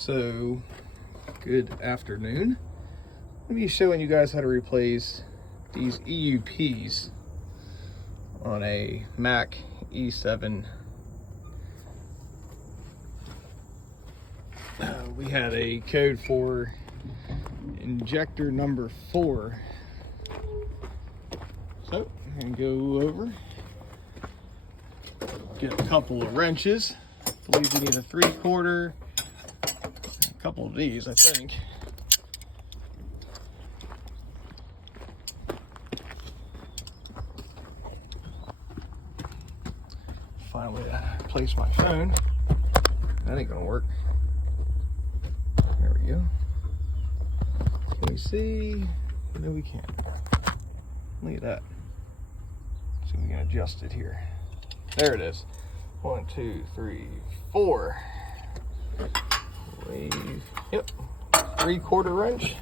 So, good afternoon. Let me be showing you guys how to replace these EUPs on a Mack E7. We had a code for injector number 4. So, I'm going to go over, get a couple of wrenches. I believe we need a 3/4, a couple of these, I think. Finally, place my phone. That ain't gonna work. There we go. Can we see? No, we can't. Look at that. So we can adjust it here. There it is. 1, 2, 3, 4. Wave. Yep. 3/4 wrench.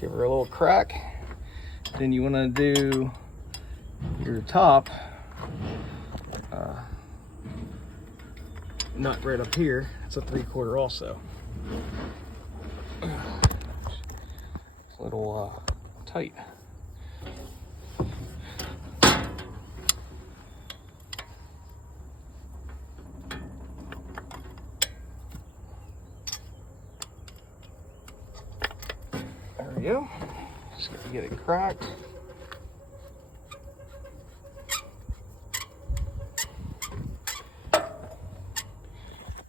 Give her a little crack. Then you want to do your top nut right up here. It's a 3/4 also. It's a little tight. There we go. Just got to get it cracked.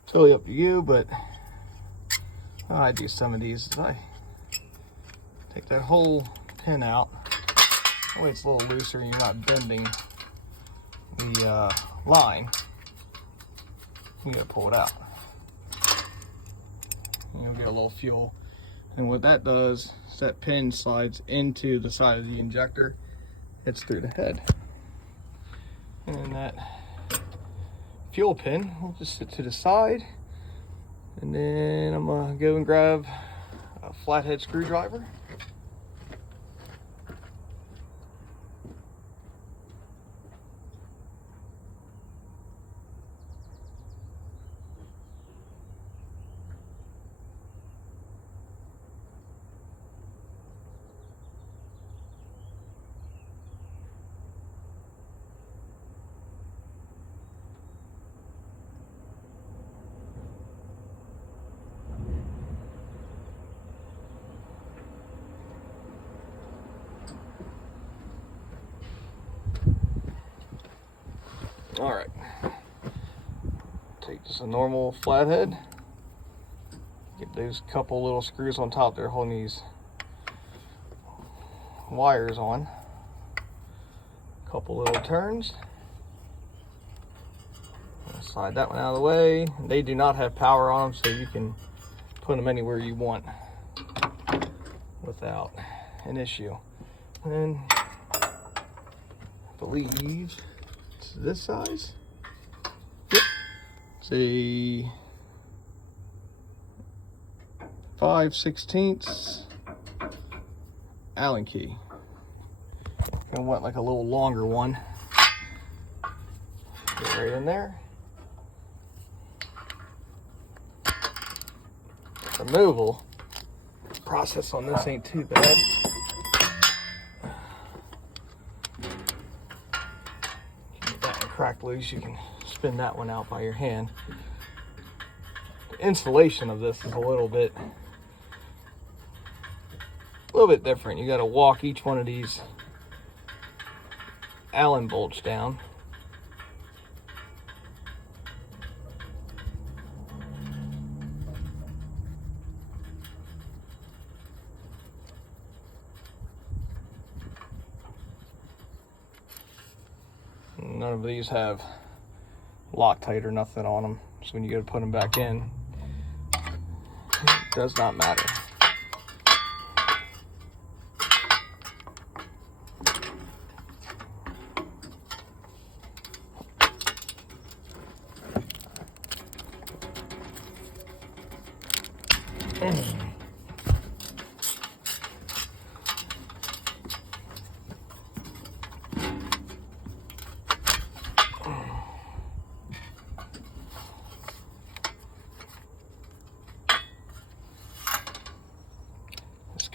Totally up to you, but how I do some of these is I take that whole pin out. That way it's a little looser and you're not bending the line. You gotta pull it out. And you'll get a little fuel. And what that does is that pin slides into the side of the injector, hits through the head. And that fuel pin will just sit to the side. And then I'm gonna go and grab a flathead screwdriver. All right, take just a normal flathead, get those couple little screws on top there holding these wires on, couple little turns, slide that one out of the way. They do not have power on them, so you can put them anywhere you want without an issue. And then I believe this size. Yep. It's a 5/16 Allen key. I want like a little longer one. Get right in there. Removal process on this ain't too bad. Cracked loose, you can spin that one out by your hand. The installation of this is a little bit different. You got to walk each one of these Allen bolts down. None of these have Loctite or nothing on them, so when you go to put them back in, it does not matter.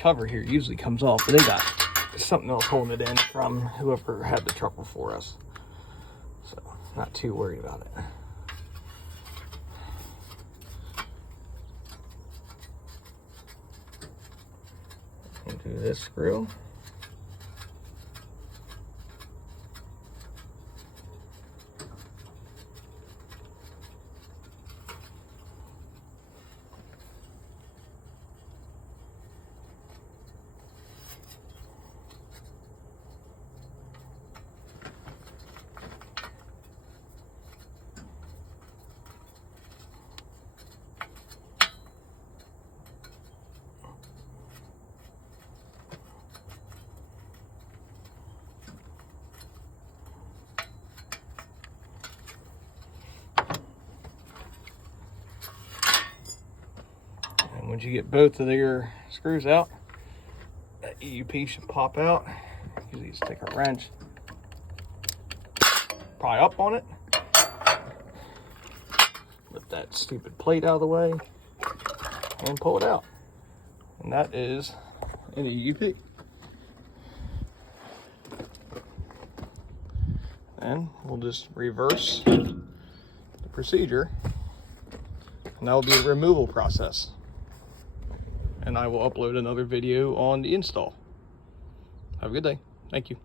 cover here usually comes off, but they got something else holding it in from whoever had the truck before us. So, not too worried about it. Into this screw. Once you get both of your screws out, that EUP should pop out. Usually just take a wrench, pry up on it, lift that stupid plate out of the way, and pull it out. And that is an EUP. Then we'll just reverse the procedure, and that will be a removal process. And I will upload another video on the install. Have a good day. Thank you.